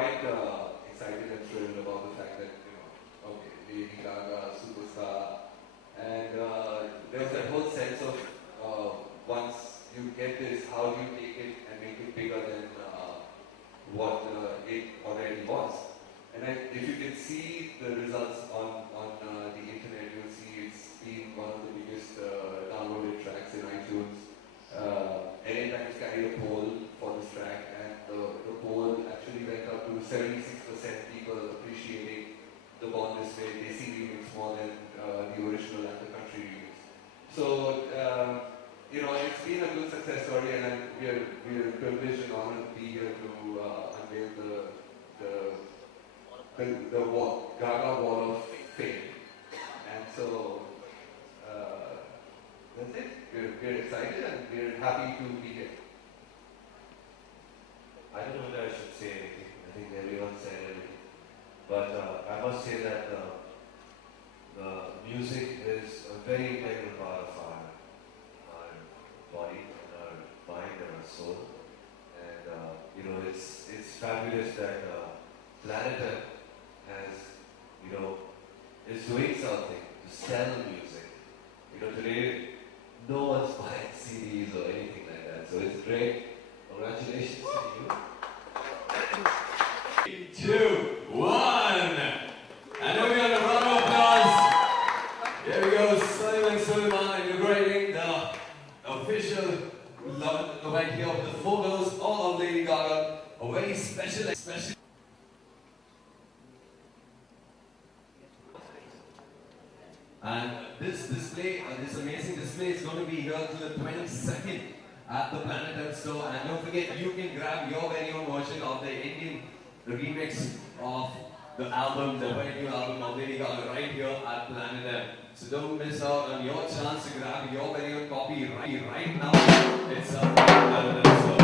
quite excited and thrilled about the fact that, okay, Lady Gaga, superstar, and there's that whole sense of once you get this, how do you take it and make it bigger than what it already was. And if you can see the results on the internet, you'll see it's been one of the biggest downloaded tracks in iTunes. LA Times carried a poll for this track, and the poll actually went up to 76% people appreciating the Born This Way Desi remix more than the original and the country remix. So, it's been a good success story, and we're privileged and honored to be here to unveil the Gaga Wall of Fame. And so, that's it. We're excited and we're happy to be here. I don't know whether I should say anything. I think everyone said everything. But I must say that the music is a very integral part of our body and our mind and our soul. And it's fabulous that Planet Earth is doing something to sell music. Today no one's buying CDs or anything like that. So it's great. Congratulations to you. 3, 2, 1. And then we got a round of applause. Here we go, Simon Suleiman inaugurating the official event here of the photos all of Lady Gaga. A very special. And this display, this amazing display is going to be here till the 22nd at the Planet Earth store. And don't forget, you can grab your very own version of the Indian remix of the album, the very new album of Lady Gaga right here at Planet Earth. So don't miss out on your chance to grab your very own copy right now. It's at Planet Earth store.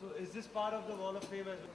So is this part of the Wall of Fame as well?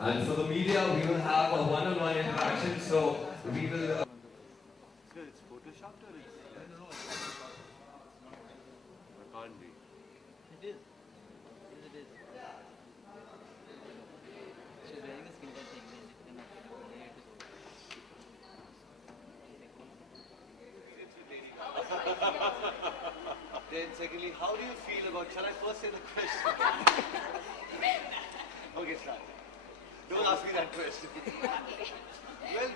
And for the media, we will have a one-on-one interaction. So we will. It's photoshopped or is it? No, it's photoshopped. It can't be. It is. Yes, it is. She's wearing a skin tight thing. It cannot get over there. Then secondly, how do you feel about, shall I first say the question? Okay, start. Don't ask me that question. Well,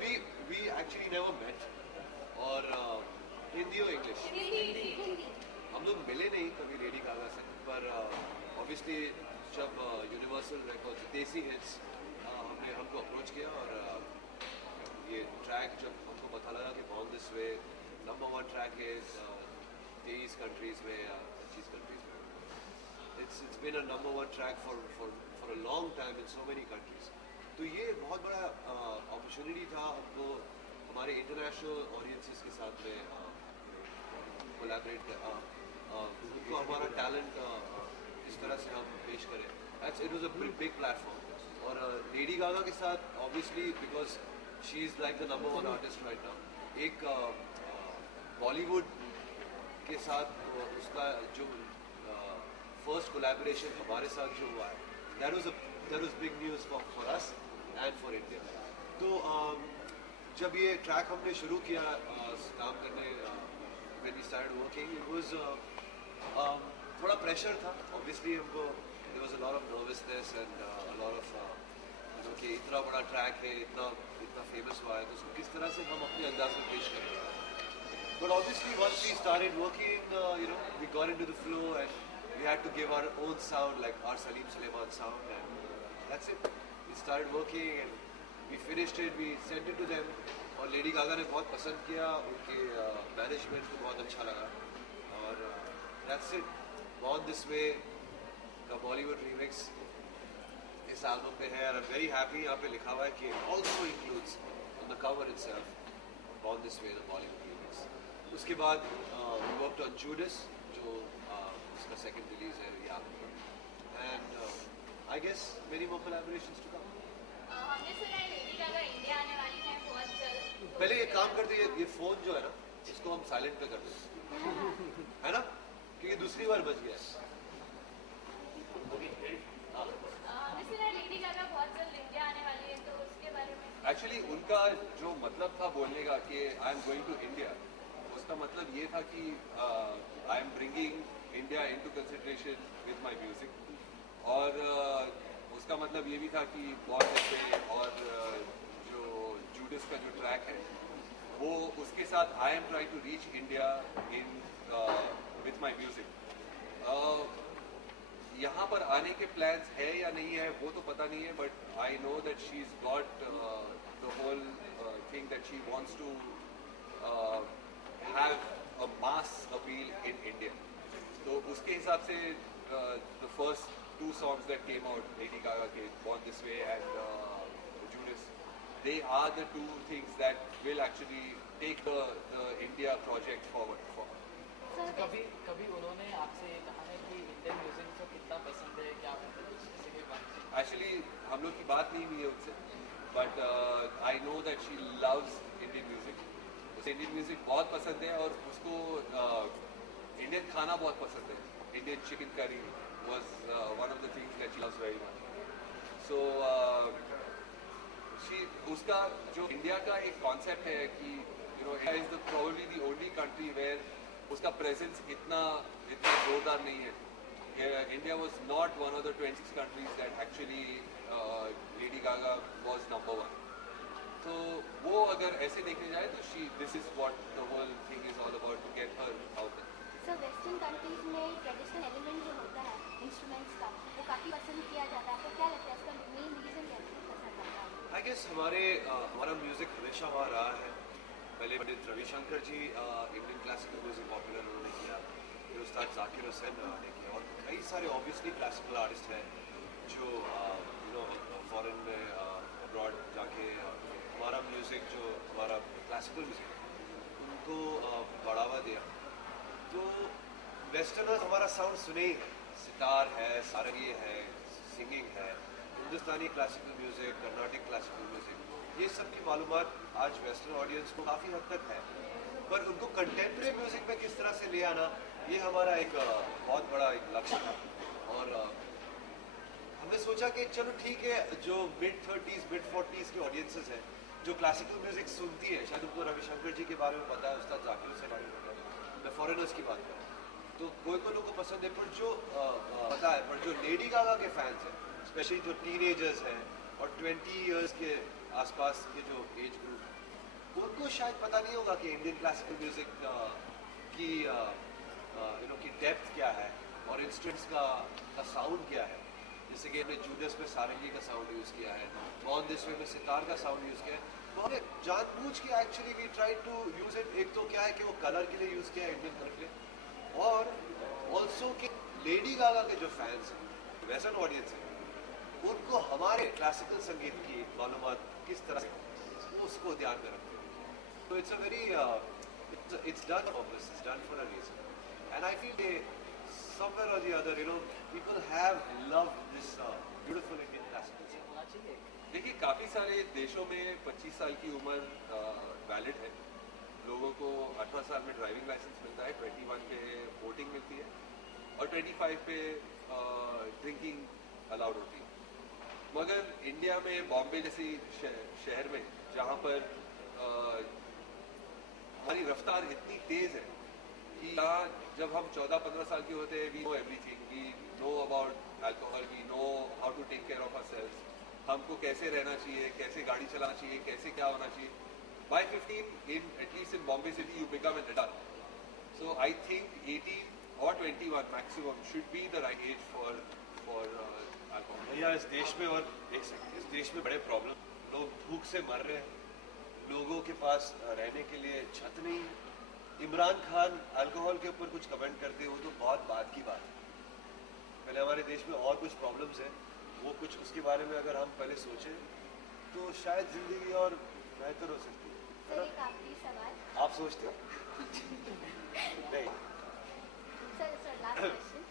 we actually never met. और हिंदी और English हम लोग मिले नहीं कभी Lady Gaga से पर obviously जब यूनिवर्सल रिकॉर्ड्स देसी हिट्स हमको अप्रोच किया और ये ट्रैक जब हमको पता लगा कि born this way number 1 track is 23 countries में या 25 कंट्रीज में it's been a number 1 track for a long time in so many countries. तो ये बहुत बड़ा अपॉर्चुनिटी था हमको हमारे इंटरनेशनल ऑडियंसेस के साथ में कोलैबोरेट उनको हमारा टैलेंट इस तरह से हम पेश करें. It was a big platform और लेडी गागा के साथ obviously because she is like the number 1 artist right now. एक बॉलीवुड के साथ उसका जो फर्स्ट कोलैबोरेशन हमारे साथ जो हुआ है that was big news for us and for India. तो जब ये ट्रैक हमने शुरू किया काम करने when we started working it was थोड़ा प्रेशर था ऑब्वियसली हमको. there was a lot of nervousness and a lot of कि इतना बड़ा ट्रैक है, इतना इतना फेमस हुआ है, तो उसको किस तरह से हम अपने अंदाज में पेश करें. But obviously once we started working, we got into the flow and we had to give our own sound, like our Salim Suleiman sound, and that's it. We started working and we finished it, we sent it to them, और Lady Gaga ने बहुत पसंद किया, उनके management को बहुत अच्छा लगा, और that's it. Born This Way का बॉलीवुड रीमिक्स इस एल्बम पे है, और I'm very happy. यहाँ पे लिखा हुआ है कि also includes on the cover itself Born This Way the Bollywood remix. उसके बाद we worked on Judas, जो उसका second release है ये album, and I guess many more collaborations to come. हमने सुना है लेडी गागा इंडिया आने वाली है बहुत जल्द. पहले ये काम करते हैं, ये फोन जो है ना, इसको हम साइलेंट पे कर देते है ना, क्योंकि दूसरी बार बज गया है. हमने सुना है लेडी गागा बहुत जल्द इंडिया आने वाली है, तो उसके बारे में. एक्चुअली उनका जो मतलब था बोलने का कि I am going to India, उसका मतलब ये था कि I am bringing India into consideration with my music, और उसका मतलब ये भी था कि बहुत अच्छे, और जो जूडस का जो ट्रैक है वो उसके साथ I am trying to reach India in with my music. यहाँ पर आने के प्लान्स है या नहीं है वो तो पता नहीं है, but I know that she is got the whole thing that she wants to have a mass appeal in India. तो उसके हिसाब से the first two songs that came out, Lady Gaga के Born This Way and Judas, they are the two things that will actually take the India project forward. कभी उन्होंने आपसे ये कहा है कि इंडियन म्यूजिक को कितना पसंद है, क्या किसी के बारे में? Actually हम लोग की बात नहीं हुई है उनसे, but I know that she loves Indian music. उसे Indian music बहुत पसंद है, और उसको Indian खाना बहुत पसंद है. Indian chicken curry was one of the things that she loves very much. So उसका जो इंडिया का एक कॉन्सेप्ट है कि India is probably the only country where उसका प्रेजेंस इतना जोरदार नहीं है. India was not one of the 26 countries that actually Lady Gaga was number one. तो वो अगर ऐसे देखने जाए तो this is what the whole thing is all about, to get her out there. Sir western countries में traditional element जो होता है इंस्ट्रूमेंट्स का, वो काफ़ी पसंद किया जाता है. आपको क्या लगता है इसका मेन रीज़न क्या है पसंद आता है? आई गेस हमारा म्यूजिक हमेशा वहाँ रहा है. पहले पंडित रविशंकर जी इंडियन क्लासिकल म्यूजिक पॉपुलर उन्होंने किया, फिर उस्ताद जाकिर हुसैन ने किया, और कई सारे ऑब्वियसली क्लासिकल आर्टिस्ट हैं जो फॉरेन में अब्रॉड जाके हमारा म्यूजिक, जो हमारा क्लासिकल म्यूजिक, उनको बढ़ावा दिया. तो वेस्टर्नर्स हमारा साउंड सुने ही, सितार है, सारंगी है, सिंगिंग है, Hindustani classical music, Carnatic classical music, ये सब की मालूमात आज वेस्टर्न ऑडियंस को काफ़ी हद तक है. पर उनको कंटेम्प्रेरी म्यूजिक में किस तरह से ले आना, ये हमारा एक बहुत बड़ा एक लक्ष्य था. और हमने सोचा कि चलो ठीक है, जो mid-30s mid-40s के ऑडियंसेस हैं जो क्लासिकल म्यूजिक सुनती है, शायद उनको रविशंकर जी के बारे में पता है, उस्ताद जाकिर हुसैन के बारे में पता है, मैं फॉरेनर्स की बात कर रहा हूँ, तो कोई लोगों को पसंद है, पर जो पता है, पर जो लेडी गागा के फैंस हैं, स्पेशली जो टीनेजर्स हैं और 20 इयर्स के आसपास के जो एज ग्रुप, उनको शायद पता नहीं होगा कि इंडियन क्लासिकल म्यूजिक की डेप्थ क्या है और इंस्ट्रूमेंट्स का साउंड क्या है. जैसे कि हमने जूडस में सारंगी का साउंड यूज़ किया है, बॉर्न दिस वे में सितार का साउंड यूज़ किया है. तो हमने जानबूझ के actually we try to use it. एक तो क्या है कि वो कलर के लिए यूज़ किया है, इंडियन कलर के लिए, और ऑल्सो कि लेडी गागा के जो फैंस हैं, वेस्टर्न ऑडियंस हैं, उनको हमारे क्लासिकल संगीत की मालूमात किस तरह से उसको ध्यान में रखते हैं. तो it's a very it's done on purpose, it's done for a reason, and I feel they somewhere or the other, people have loved this beautiful Indian classical song. देखिए काफ़ी सारे देशों में 25 साल की उम्र वैलिड है. लोगों को 18 साल में ड्राइविंग लाइसेंस मिलता है, 21 पे वोटिंग मिलती है, और 25 पे ड्रिंकिंग अलाउड होती है. मगर इंडिया में बॉम्बे जैसी शहर में, जहाँ पर हमारी रफ्तार इतनी तेज़ है कि यहाँ जब हम 14-15 साल के होते हैं, we know everything, we know about alcohol, we know how to take care of ourselves. हमको कैसे रहना चाहिए, कैसे गाड़ी चलाना चाहिए, कैसे क्या होना चाहिए. By 15, at least in Bombay city, you become an adult. So I think 18 or 21 maximum should be the right age for alcohol. भैया इस देश में और देख सकते इस देश में बड़े प्रॉब्लम, लोग भूख से मर रहे हैं, लोगों के पास रहने के लिए छत नहीं है. इमरान खान अल्कोहल के ऊपर कुछ कमेंट करते हो तो बहुत बात की बात है. पहले हमारे देश में और कुछ प्रॉब्लम्स हैं, वो कुछ उसके बारे में अगर हम पहले सोचें तो शायद जिंदगी और बेहतर हो सकती है. सर एक आखिरी सवाल. आप सोचते हो? नहीं. Sir last question.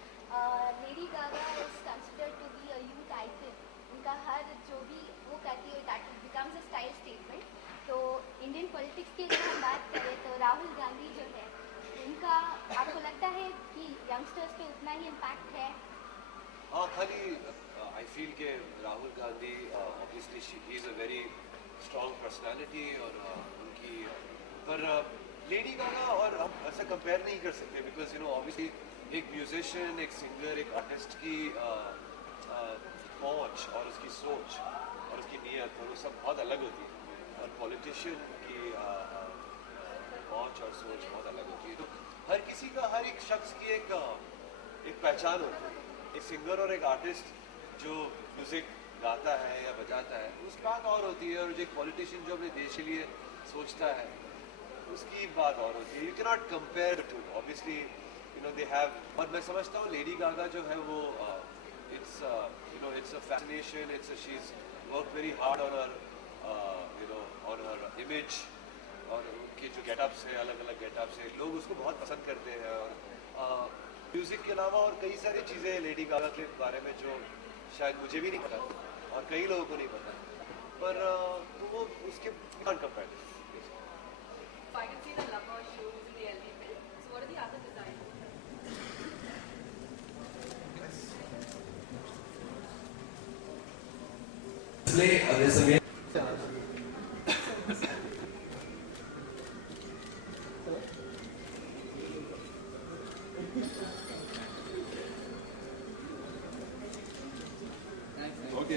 Lady Gaga is considered to be a youth icon. उनका हर जो भी वो कहती है that becomes a style statement. तो इंडियन पॉलिटिक्स की अगर हम बात करें तो राहुल गांधी जो है उनका आपको लगता है कि यंगस्टर्स पे उतना ही इम्पैक्ट है? हाँ, खाली आई फील के Rahul Gandhi obviously he is a very strong personality और उनकी पर लेडी गागा और हम ऐसा कंपेयर नहीं कर सकते बिकॉज यू नो ऑब्वियसली एक म्यूजिशियन, एक सिंगर, एक आर्टिस्ट की पहुंच और उसकी सोच और उसकी नीयत और वो सब बहुत अलग होती है और पॉलिटिशियन की पहुंच और सोच बहुत अलग होती है. तो हर किसी का, हर एक शख्स की एक पहचान होती है. एक सिंगर और एक आर्टिस्ट जो म्यूजिक गाता है या बजाता है उसकी बात और होती है और जो एक पॉलिटिशियन जो अपने देश के लिए सोचता है उसकी बात और होती है. You can not compare to obviously you know they have. और मैं समझता हूँ लेडी गागा जो है वो it's you know it's a fascination, it's she is work very hard on her you know on her image और उनके जो गेटअप्स है, अलग अलग गेटअप्स है, लोग उसको बहुत पसंद करते हैं. और म्यूजिक के अलावा और कई सारी चीज़ें लेडी गागा के बारे में जो शायद मुझे भी नहीं पता और कई लोगों को नहीं पता, पर तो वो उसके compare. I can see the lover shoes in the LV bill. So what are the other designs? Display this amazing.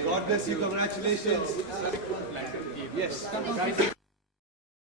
God bless you. Congratulations. Yes.